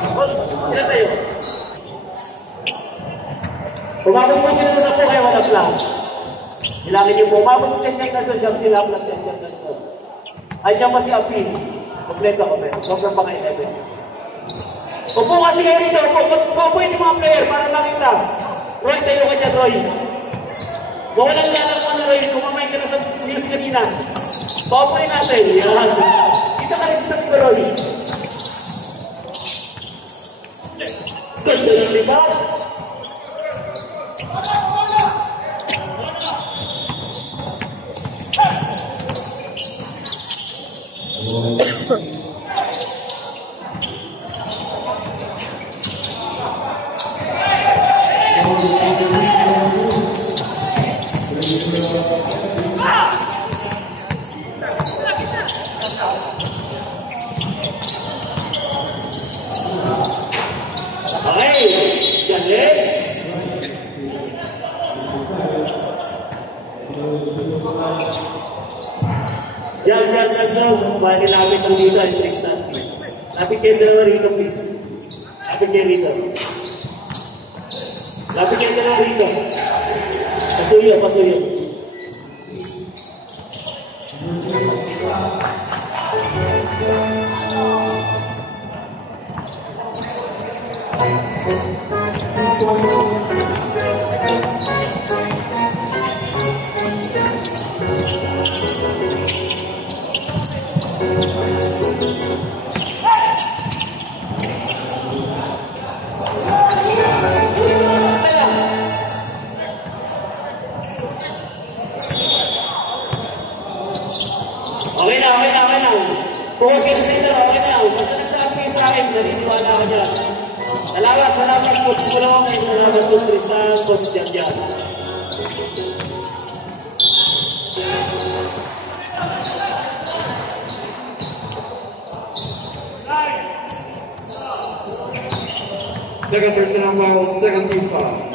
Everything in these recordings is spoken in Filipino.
Ilan tayo? Umabot po sila sa 10 kaya wala plus. Ilangin niyo po. Umabot sa 10 na sila plus 10 na sila. Ay, dyan pa si Apil. Kompleto ako, men. Sobrang pa kayo 11. Upo kasi kayo rito. Upo yung mga player para makita. Roy, tayo ka dyan, Roy. Kung walang lalang mo na, Roy, kumamay ka na sa news kanina. Paupuin natin. Yan. Kita ka rin sa tabi ko, Roy. Ganda ng libat. Diyan, so, bali lapit ang dito ay Tristan, please. Lapit kayo dalawa rito, please. Lapit kayo rito. Lapit kayo dalawa rito. Pasuyo, pasuyo. Okay na. Focus kayo sa ito, okay na. Basta nagsabi kayo sa akin, naniniwala ako dyan. Salamat, Coach Mulong, and salamat, Coach Tristan, Coach Dian. Second personal foul, second team foul.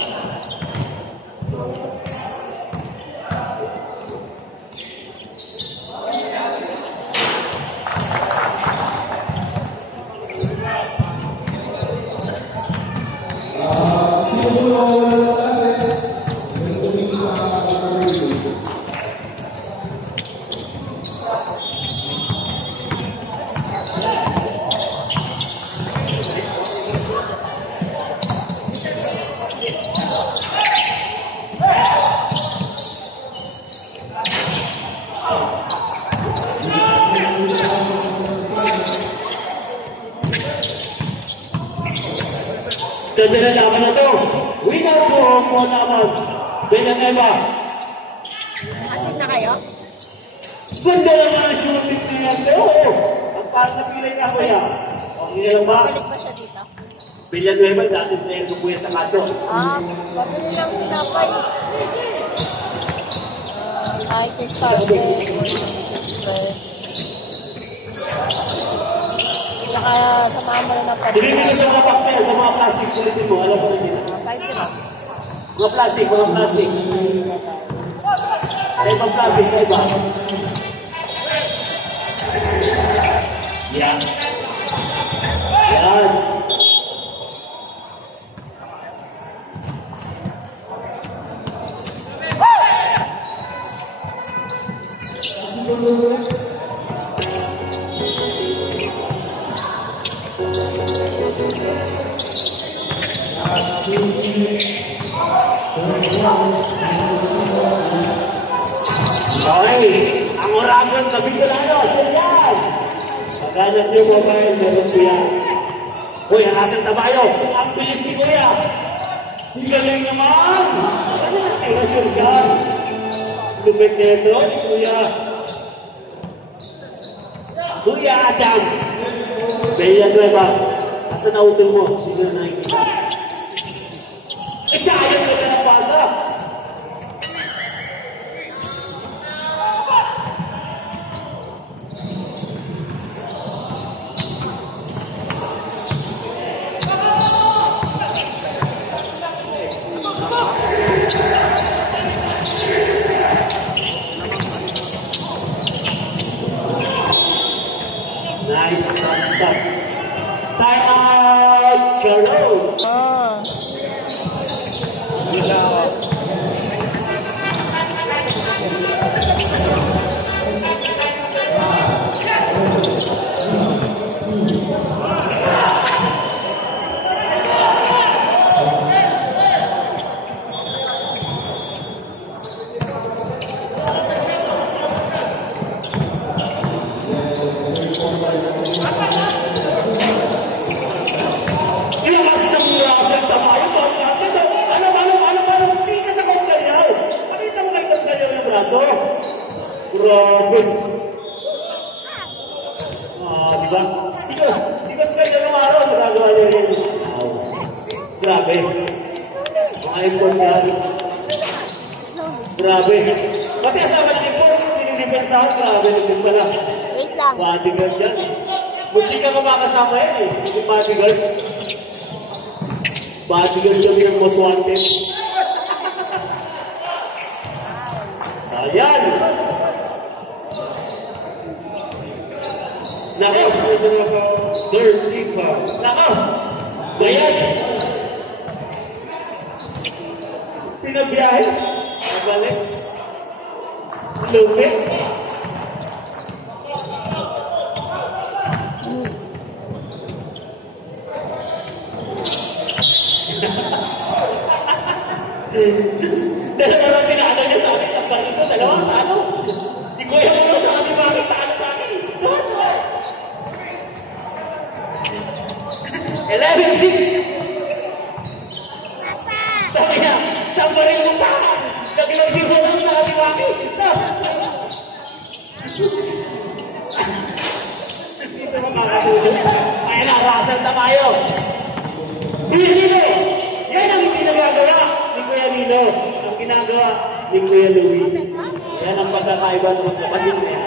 Ganda na laban na ito. Winner po ang naman. Villanueva. Atin na kayo? Ganda naman ang shooting niya. Oo. Ang parang napilay ka ko yan. Okay lang ba? Balik ba siya dito? Villanueva, dati player ko po yan sa kato. Pabili lang pinapay. Ay, kay Starbuck. Kaya samahan mo na pa. Sulitin mo sa mga box na yan, sa mga plastic, sulitin mo. Alam mo na nila. 5 grams. Mga plastic. Sa ibang plastic, sa iba. Yan. Okay, ang oragon na Bicolano, yan! Paghanap niyo mobile, meron ko yan. Uy, ang asang tabayo, ang bilis ni Kuya. Galing naman! Ano na kayo na sure yan? Lumit neto ni Kuya. Kuya Adam. Villanueva. Asa na utol mo? Hindi na nakikita. Sayang na ka napasa. Nice. Time out. Charlotte. Oh. Ilakas ng Russell Tamayo. Ano? Hindi ka sa Coach Calyaw. Pakita mo kay Coach Calyaw yung braso. Grabe. Di ba? Si Coach Calyaw yung araw, magagawa niya yun. Grabe. Mga import niya. Grabe. Pati asawa ng import, pinidepensahan. Grabe, naging pala. Wait lang. Bodyguard yan. Hindi ka makakasama yan eh. Yung bodyguard. Bodyguard yung yung most wanted. Ayan! Nako! Next personal foul, third team foul. Nako! Ayan! Pinabiyahe. Nabalik. Lupit. Dalawa lang pinakala niya sa akin sa barito. Dalawang talo. Si Kuya Mulo sa kasi bakit talo sa akin. Tuwan. 11-6. Sabi niya, sa barito pa. Naglang si Mulo sa kasi bakit. Dito makakatulog. Ayan na, Russell Tamayo. Kuya Nino, yan ang hindi nagagawa ni Kuya Nino. Ang ginagawa ni Kuya Louie. Yan ang pagkakaiba sa mga kapatid niya.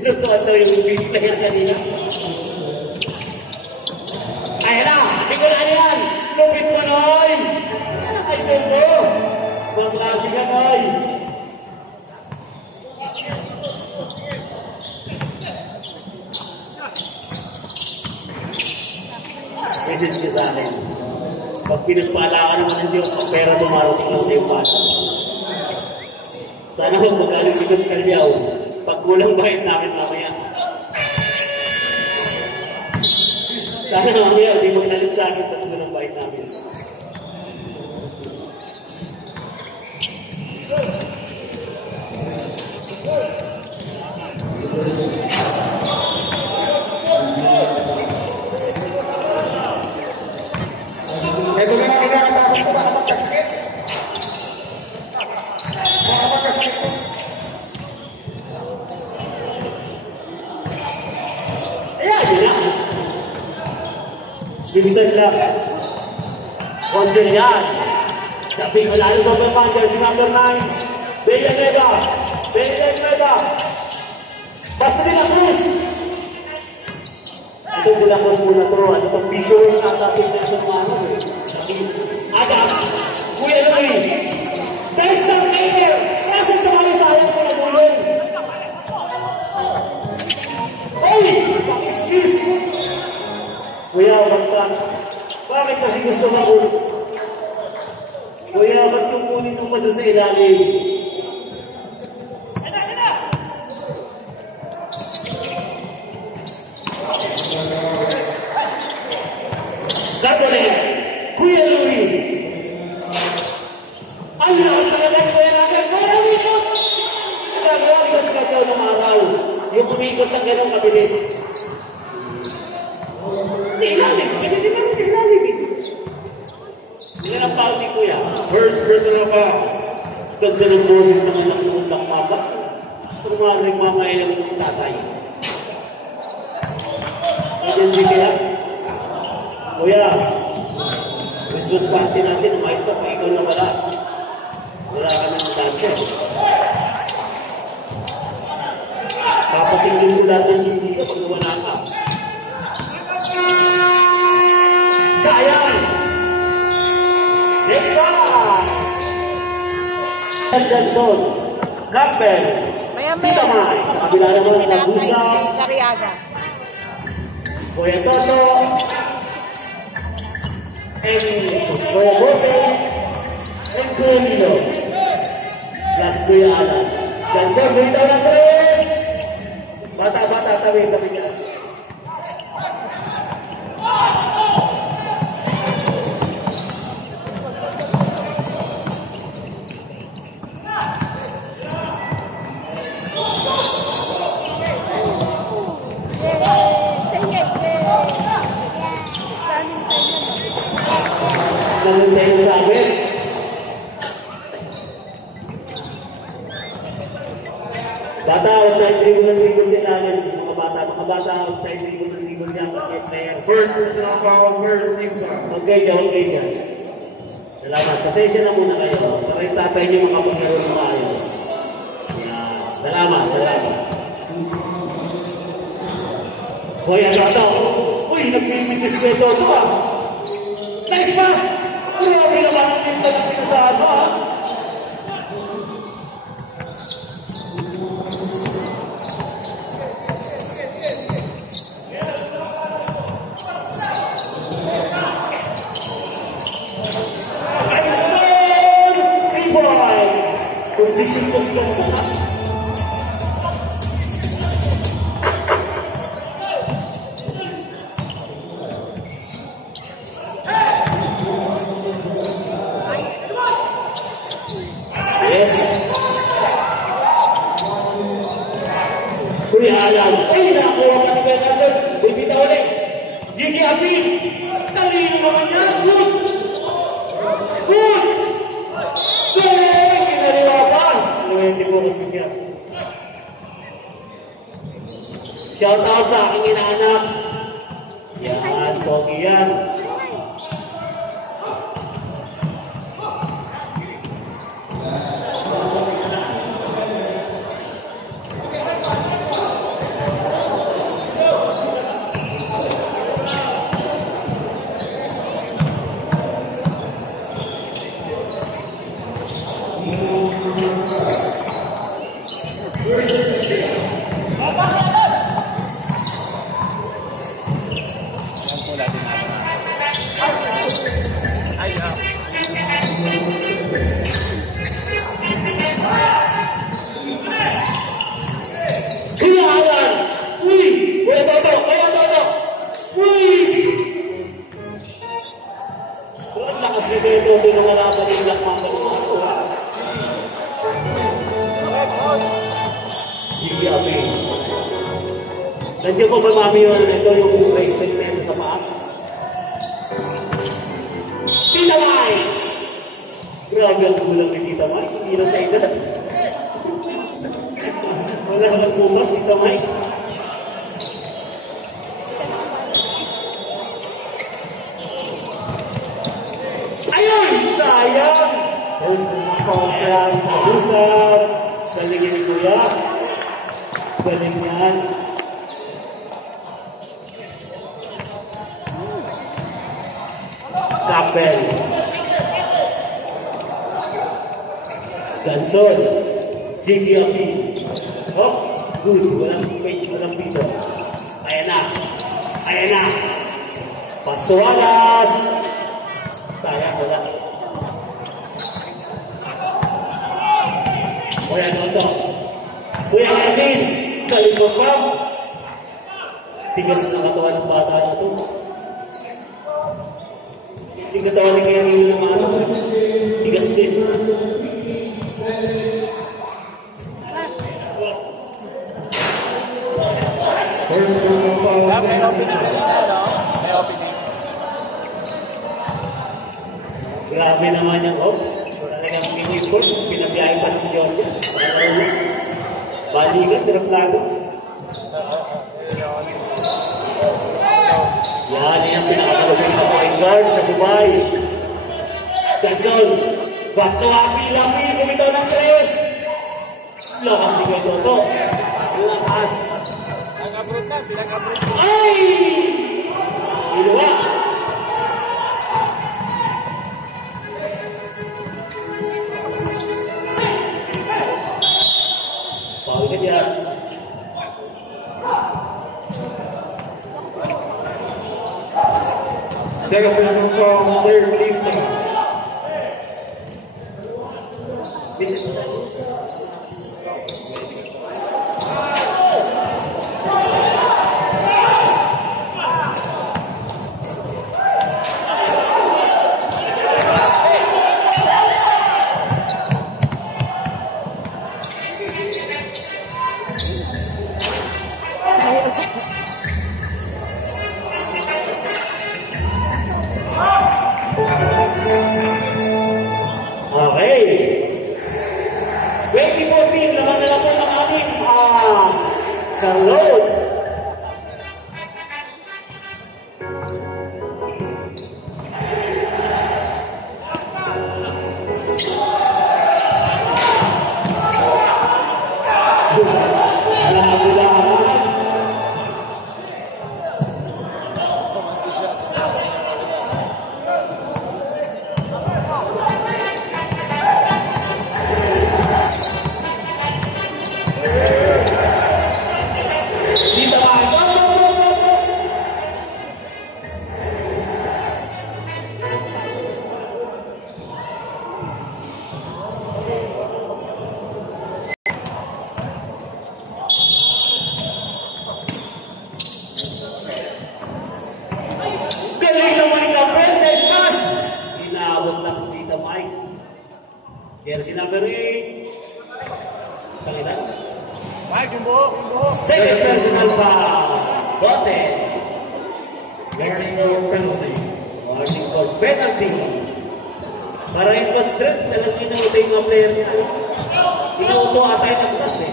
Natuwa daw yung big player kanina. Ayan na, ikunan yan. Lupit mo, Noy. Ay, dondo. Mga klase ka, Noy. Message niya sa akin. Pag pinagpala ka naman ng Diyos, ang pera dumarating lang sa iyong bata. Sana kung magaling si Coach Calyaw, pag kulang bahit namin mamaya. Sana mamaya, hindi magnalit sa akin pag kulang bahit namin. Ito na ang kinakatakot ko, baka magkasakit. Baka magkasakit ko. Ayan, yun na. Vincent lang. Consul yan. Sabi ko lalo sa Pembanger, si number 9. Villanueva. Basta din ang Cruz. Ito bilang boss muna to. Ano itong visual yung natapin na itong ano eh. Adam, Kuya Louie. Best ng maker. Nasaan tumayo sa ayaw ko na gulong. Oy! Pakis-kis! Kuya, bakit kasi gusto magulong? Kuya, ba't yung kunin mo pa doon sa ilalim? Gagawin, Kuya Louie. Ang lakas talaga ni Kuya Nasser. Kuya Louie ko! Nagagawa ni Coach Calyaw ng araw. Yung umikot ng gano'ng kabilis. Ilalim. Hindi na foul ni Kuya. First personal foul. Ganda ng boses ng anak ng sakmaba. Pero mga nagmamailang ng tatay. Hindi kaya. Kuya, Christmas party natin, umayos ka pa, ikaw na wala. Wala ka na masabi. Papatingin mo lahat ng hindi ka pag wala ka. Sayang! Next one! Johnson, Campbell, Maya-maya. Tita Mai, sa kabila naman sa Pinatay Busa, si Cariaga. Kuya Toto, and Kuya Bote, and Kuya Milo. Plus Kuya Alan. Gansan, bitaw ng 3. Bata-bata, tabi-tabi niya. Ganun tayo sa amin. Bata, huwag tayo dribble sila namin. Mga bata, huwag tayo dribble niya kasi player. First personal foul, first team foul. Okay dyan. Salamat. Pasensya na muna kayo. Para yung tatay niyo makapaglaro ng maayos. Yan. Salamat. Hoy, ano ito? Uy, nagpipigis ko ito. Nice pass! Grabe naman ang tinta na pinasama, ha? Condition post lang sa sana. Yes. Kuya Alan. Ay, nakuha pa ni Kuya Kanson. Bibita ulit. Gigi Apin. Talino naman niya. Good. Galing! Kinaliwapan! Hindi po kasi niya. Shout out sa aking inaanak. Yan, Pogi yan. Nandiyan po ba mami yun? Ito yung bracelet na ito sa paa. Tita Mai! Grabe ang gulang ni Tita Mai. Hindi na sa edad. Wala kang bukas, Tita Mai. Ayun! Sayang! Tapos nasa pausa sa usap. Galing ni Kuya. Galing yan. Chapel. Ganson. JGRP. Oh, good. Walang dito. Ayan na. Pastoralas. Sayang, wala. Kuya Toto. Kuya Erwin. Galing mo pa. Tigas na katawan ng bata na ito. Tingnan ni Kuya Erwin naman. Tigas din. First personal foul, second team foul. Grabe naman yung Ops. Talagang pinipol. Pinabiyahe pa ng Jordan. Balikan, tiraplado. Yan yung pinakamalusing na point guard sa Dubai. Ganson. Back to Happy. Lampi. Kumitaw ng 3. Lakas ni Kuya Toto. Lakas. Ay! Iluwa. Paul ka dyan. Second personal foul, third team time. Okay. 2014, laman na lang po ng aming Charlotte. Jersey number 8. Second personal foul. Bote. Warning or penalty. Warning for penalty. Para yung coach Trent, talagang inauto yung mga player niya. Inauto ata yung naglas eh.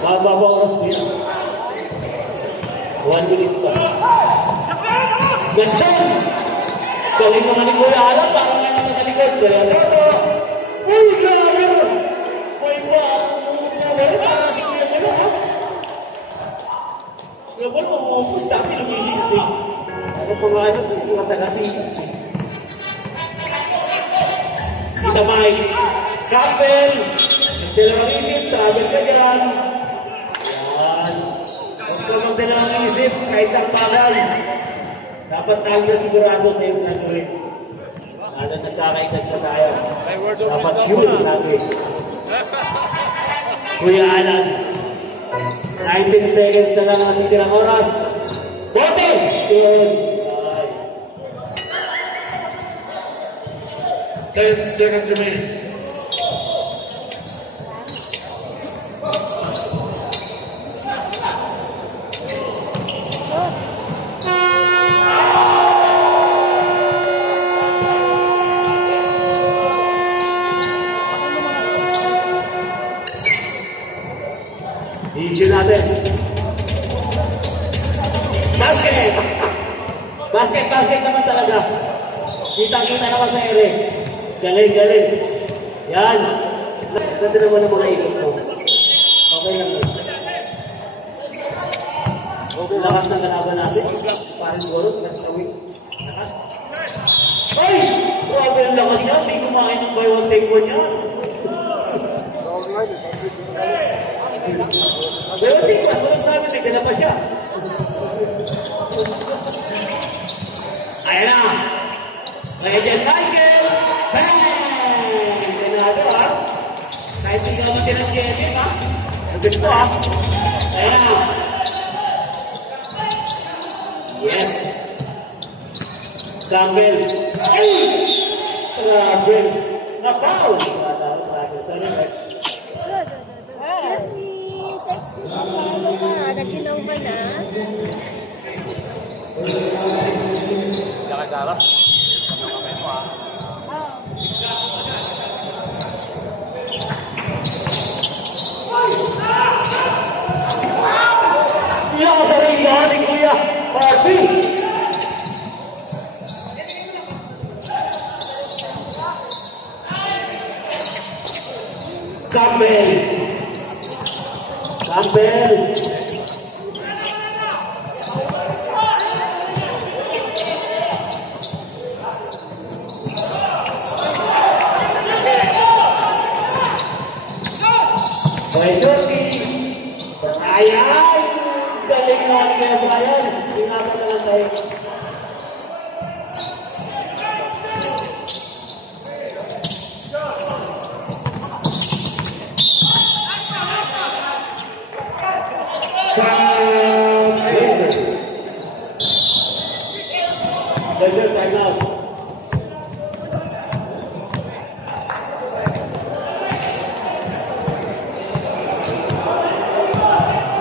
Bababa oras mo yan. 1 minute pa. Gansan! Galing mo na ni Kuya Alam, parang may mata sa likod. Kaya dito. Uy, grabe mo! Uy, pa, umumawari para si Kuya Alam, ha? Kuya Alam, umumupos dami lumilip eh. Ano pa nga ano, kung matagating. Kita Mike. Campbell. Dalawang isip, travel ka dyan. Yan. Huwag ka magdalawang isip, kahit sa bagay. Dapat tayo na sigurado sa iyong gagawin. Lalo nagkakaigad ka tayo. Dapat sure sabi. Kuya Alan. 19 seconds na lang ang titirang oras. Bote! Yun. 10 seconds remaining. Issue natin. Basket! Basket naman talaga. Kitang-kita naman sa ere. Galing. Yan. Ganda naman ang mga ikot mo. Okay lang yun. Lakas ng kalaban natin. Parang Boros, lakas. Ay! Grabe ang lakas niya. Hindi kumain ng buy one take one niya. Buy one take one. Walang sabi, may dala pa siya. Ayan na. Legend Michael. Bang! Ganado ha. Kahit hindi ka matinag-edit ha. Lugit ko ha. Ayan na. Yes. Campbell. Ay! Grabe. Napaw. Sorry. Excuse me. Ano ka? Naginaw ka na? Jaga-jarak. Lakas sa ring ni Kuya Barbie. Campbell. Campbell. Pressure. Ayan! Galing naman ni Kuya Brian. Ingatan na lang tayo. Pressure, time out.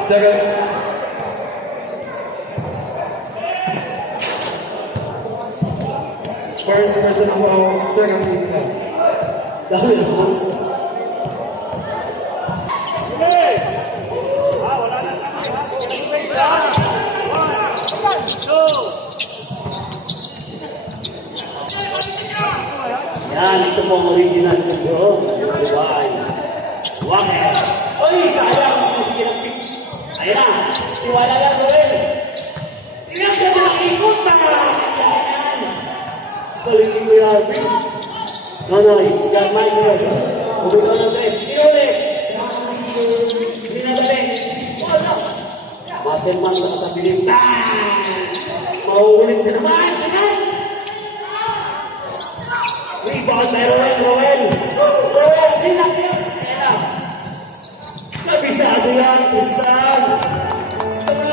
Second. First personal foul, second team foul. Dami na boss. Yan, ito po ang original ko. Why? Why? Oy, sayang. Ayan na. Tiwala lang, Noel. Tingnan ka na ang ikot na. Yan. Galing ni Kuya Alvin. Nonoy, John Michael. Bumitaw ng tres. Inulit. Dinadali. Maselman na sa piling. Mauulit din naman. Ayan. Rebound by Roel. Roel, dinak yan. Ayan. Kabisado yan, Tristan.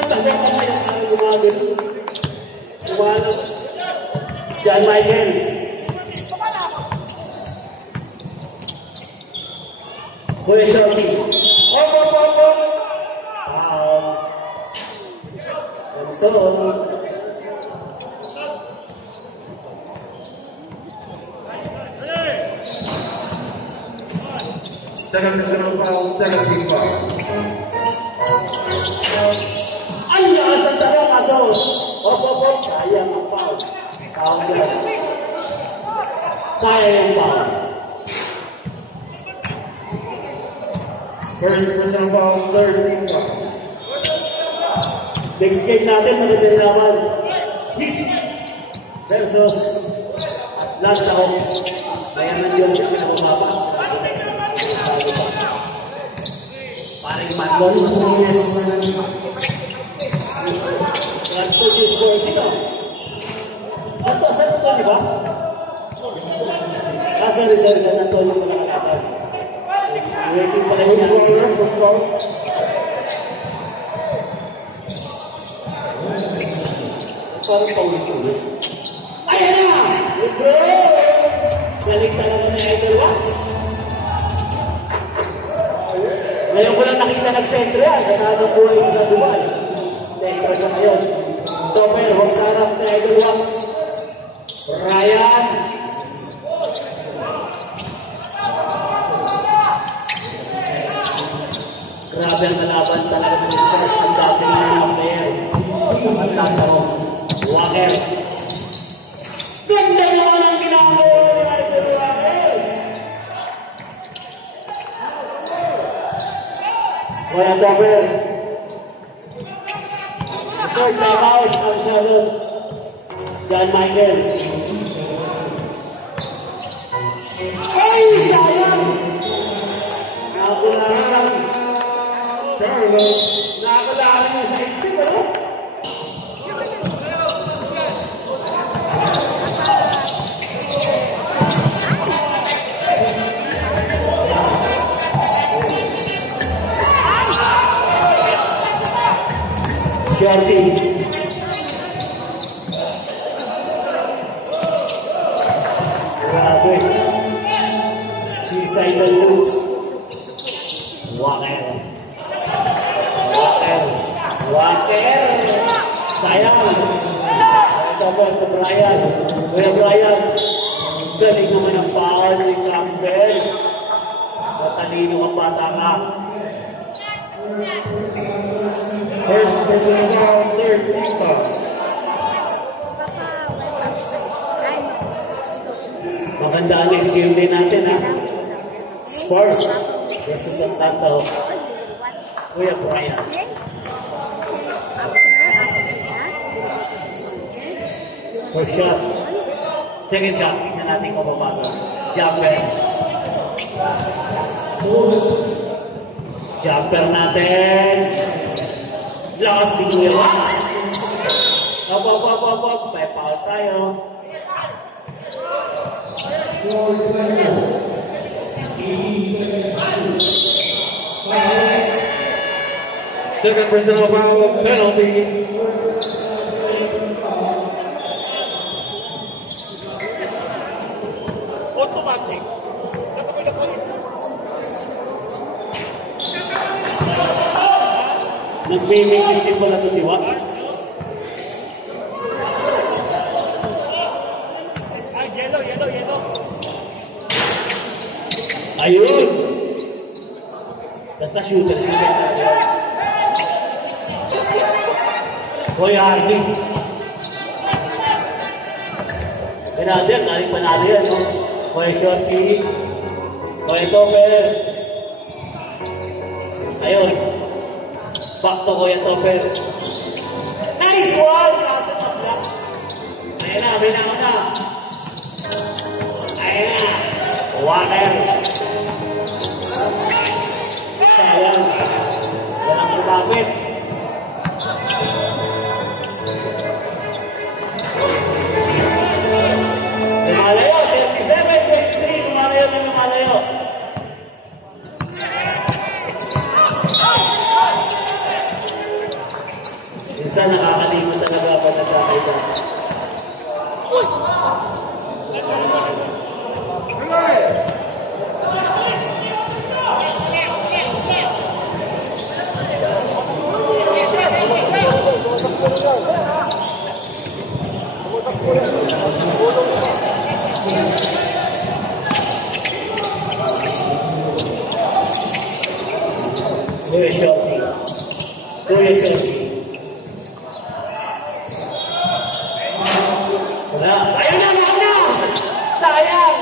Tagal pa kayo ang gumagin. Gumagin. John Michael. Kuya Shorty. Op. And so, Second personal foul, second team foul. ang lakas ng talong kaso. Op. Sayang ang foul. Sayang ang foul. First personal foul, third team foul. Next game natin, magandang laban. Heat versus Atlanta Hawks. Kaya nandiyan yung pinababa. Parang Manlon Martinez. What was his score? Sino? San Antonio ba? Sorry. San Antonio pala kalatan. Waiting pala niya. First foul. Parang paulit-ulit. Ayan na! Bro! Galing talaga na Idol Wax. Ngayon ko lang nakita nag-center yan. Ganadong buhay ko sa Dubai. Center siya ngayon. Topper, huwag sa harap na Idol Wax. Ryan. Grabe ang nalaban talaga ng Spurs ng dating mga player. Sa Atlanta Hawks. Walker. Ganda naman ang ginagawa ni Idol Walker. Wala Topper. Third time out ang Charlotte. John Michael. Ay, sayang! Nakakulakan. Charlotte. Nakakulakan niya sa XP, ano? Shorty. Grabe. Suicidal moves. Walker. Sayang. Ito po ito Brian. Kuya Brian. Galing naman ang foul ni Campbell. Matalino kang bata ka. First personal foul, third team foul. Maganda ang next game din natin, ha? Spurs versus Atlanta Hawks. Kuya Brian. Okay? First shot. Second shot. Tingnan natin kung papasok. Jumper. Jumper natin. Lakas si Kuya Wax. Op. May foul tayo. Second personal foul, penalty. Automatic. Nag-mimikis din pala to si Wax. Yellow. Ayun! Basta shooter tayo. Hoy, Hardy. Panalo yan, no? Hoy, Shorty. Hoy, Topper. Ayun. Back to Kuya Topper. Nice one! Kaso na block. Ayun na, may nauna. Ayun na. Water. Sayang. Walang kumapit. Lumalayo, 37-23. Lumalayo. Minsan nakakalimot talaga pag nagkakaita. Kuya Shorty. Ayun na! Sayang!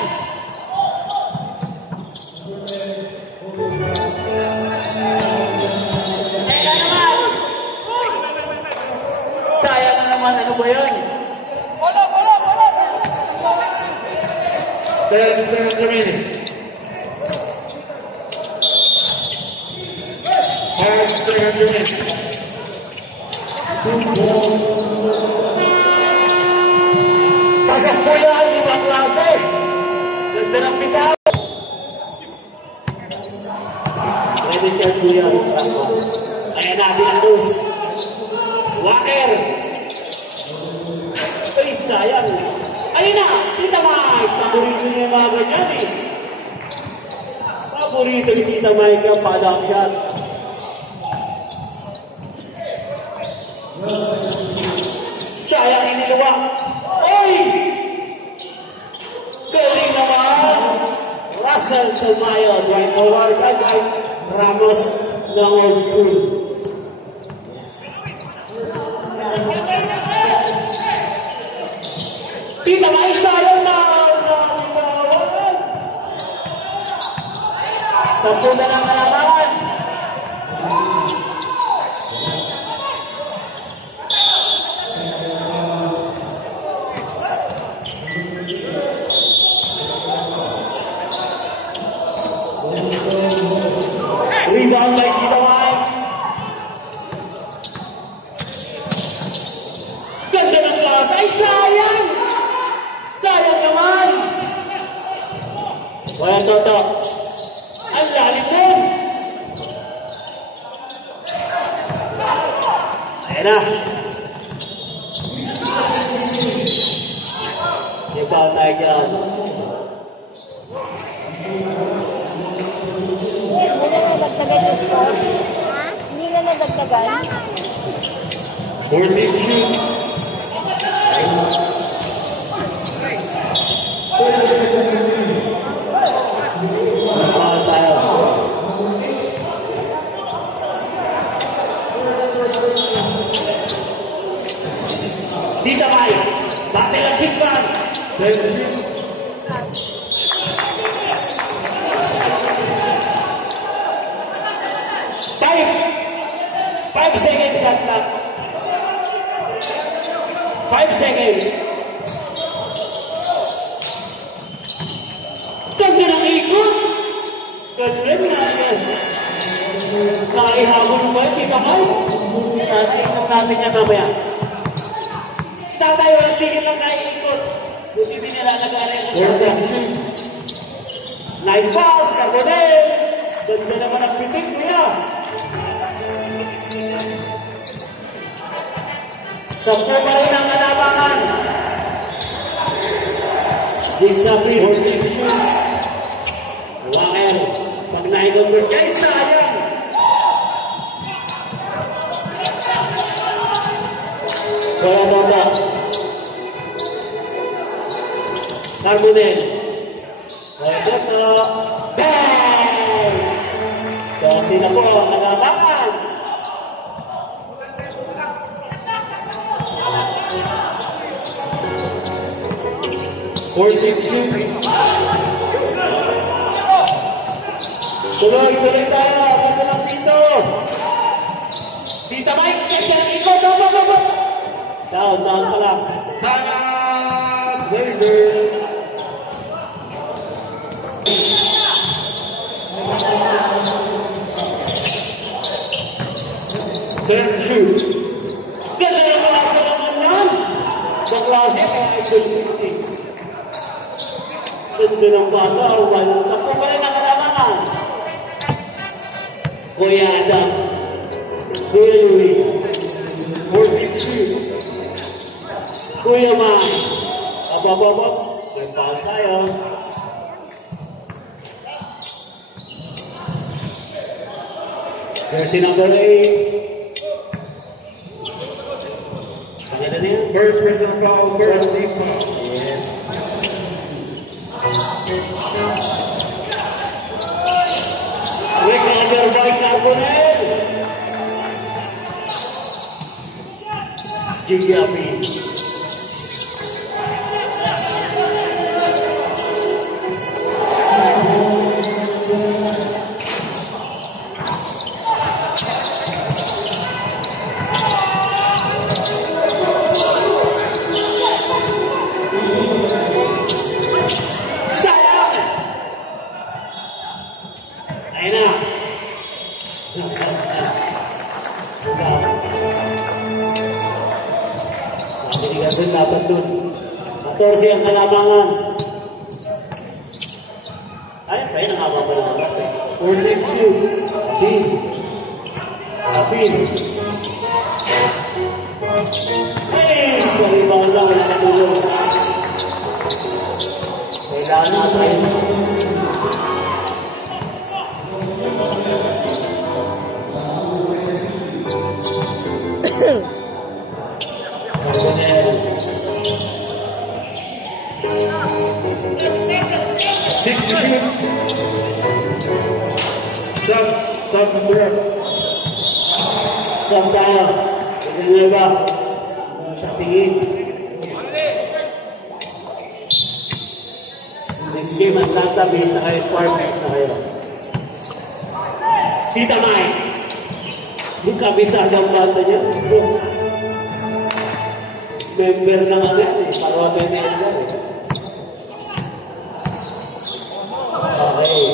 Sayang na naman. Ano ba yan? 10 seconds remaining. 10 seconds remaining. Pasok po yan, ibang klase. Ganda ng bitaw. Ready to do yan. Ayan natin ang loose. Walker. Ay, sayang. Ayun na, Tita Mike. Paborito niya yung mga ganyan eh. Paborito ni Tita Mike yung padang shot. Sayang iniluwa. Oy! Galing naman! Russell Tumayo, Dwight Howard, at Dwight Ramos ng old school. Tita Mike, sayang na binawan. 10 na lang kalamangan. Rebound by Tita Mike. Ganda ng class. Ay, sayang! Sayang naman! Wala toto. Ang lalim nun! Ayan na. Rebound tayo dyan. Nadagdagan yung score? Hindi na nadagdagan? 14 shoot. Foul tayo. Tita Mike, bate lang hikman. Five. 5 seconds shot clock. 5 seconds. Ganda ng ikot. Ganda na yan. Naihabol ba? Hindi naman. Ikot natin yan mamaya. Start tayo. Hindi ka lang naiikot. Buti binilalagari ang shot. Nice pass. Carbonell. Ganda naman ang pitik niya. Sampo pa rin ang kalabangan. Disappear. Wakel. Pag na-convert guys, sayang. Wala baba. Carbonell. Pwede po. Bang! Kasi na po ang kalabangan. Tuloy tayo. Dito lang dito. Tita Mike, kaya lang ikaw. Down pa lang. Time Xavier. Then shoot. Ganda ng klase naman yan. Sa klase, kaya idol 50. Ganda ng basa. Sampo pa rin ang kalamangan. Kuya Adam. Kuya Louie. 42. Kuya Mike. Abababab. May pass tayo. Jersey number 8. Paganda na yan. First personal foul, first team foul. Yes. Recover by Carbonell. Gigapi. Sayang! Ayun na. Sabi ni Gasol dapat dun. 14 ang kalabangan. Ayun pa yun ang haba pa ng oras eh. 14 shoot. Kapin. Hey! Sa rebound lang ang nakatulong. Kailangan natin. Carbonell. 6 to shoot. Sub Mr. F. Saan tayo? Tignan nyo ba? Sa tingin. Next game, Atlanta, base na kayo, Spark, base na kayo. Tita Mike! Yung kabisada ang bata niya, gusto. Member na nga yan, parwa ba na yan dyan. Okay.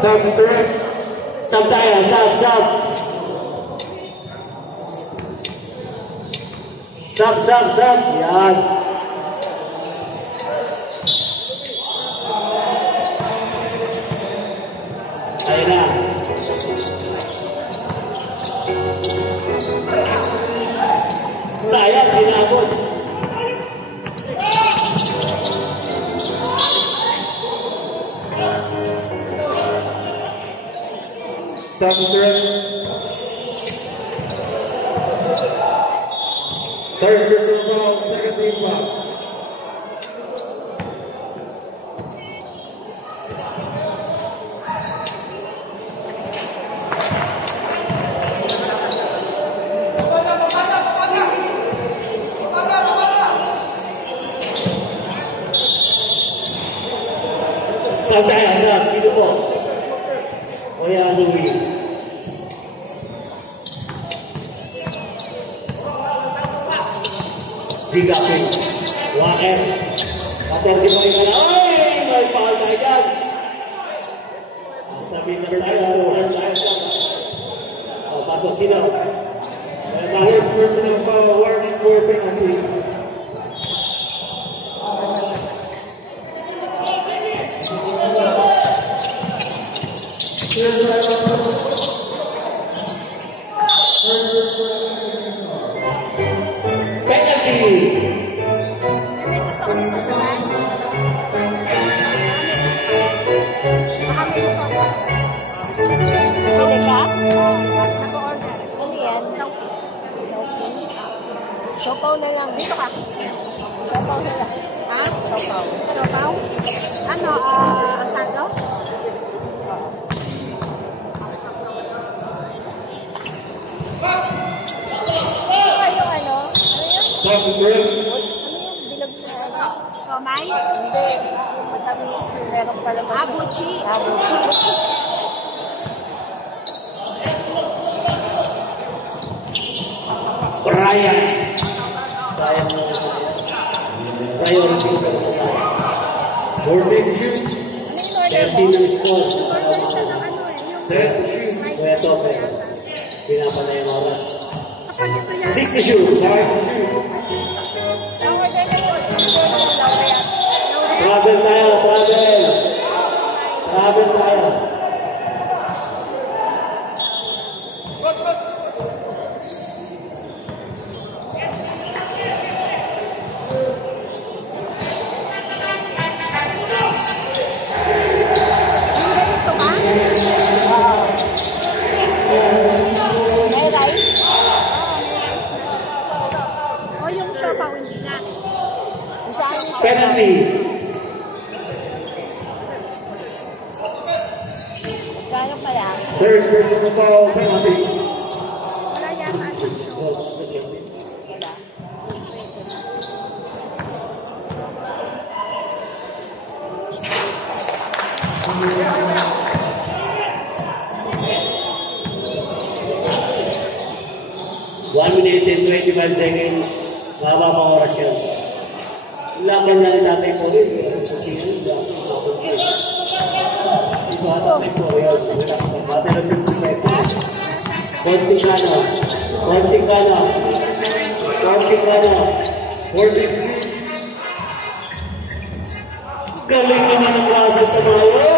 Sub Mr. F. Sab tayo, sab. Sab. Yan. Ayun na. Sayang, ginagod. Sub Mr. F. Third personal foul, second team foul. Sab tayo, sab. Sino po? Kuya Louie. Bigapin. Walker. 14 pa rin na. Ay! May pakal tayo dyan. Sabi tayo. Serve tayo. Pasok sila. Third personal foul, warning for penalty. Penalty. Sopaw na lang. Dito ka. Sopaw na lang. Ha? Sopaw. Sopaw? Ano? Asado? Ano ano? Stop, Mr. Rim. Ano yung bilog na ano? Somay? Hindi. Yung matamis. Yung meron pala. Abuchi. Abuchi. Brian. Sayang mo. Priority ko na sayang. 14 to shoot. 13 ng score. 10 to shoot. Ito, pinapanay ang oras. Kapag ito yan. 6 to shoot. 5 to shoot. Travel tayo, travel. Travel tayo. Penalty. Gano'n pala? Third personal foul, penalty. Wala yata ang show. Wala. 1 minute and 25 seconds. Mahaba pa oras yan. Laban na ni Tatay po rin. Ito ata may po yan. Bate na 55. Konti ka na. Konti ka na. Konti ka na. 14 to shoot. Galing naman ang klaseng tumayo.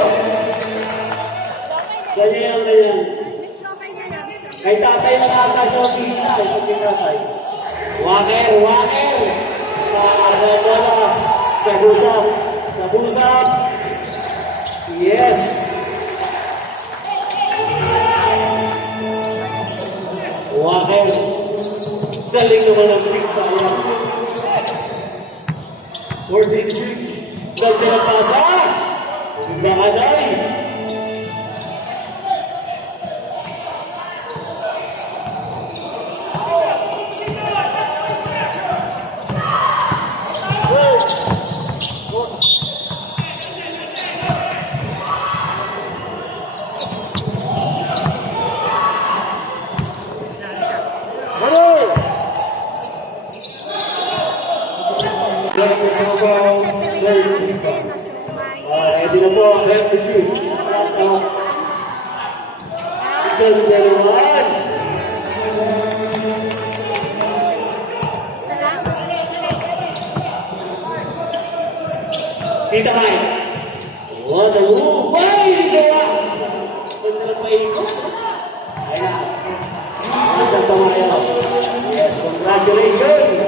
Ganyan, ganyan. Kay Tatay na ata siya ang pihita. Kay Tatay. Waker, waker. Bola. Sa busap. Sa busap. Yes. Waker. Galing naman ang pick sa iya. 14 to shoot. Ganda ng pasa. Bakanay. Third personal foul, third team foul. Ready na po. 10 to shoot. Ganda naman. Tita Mai. Oh, dalawa. Ay, gawa. Ganda na paikot. Ayan. Nasa pa kayo. Yes, congratulations.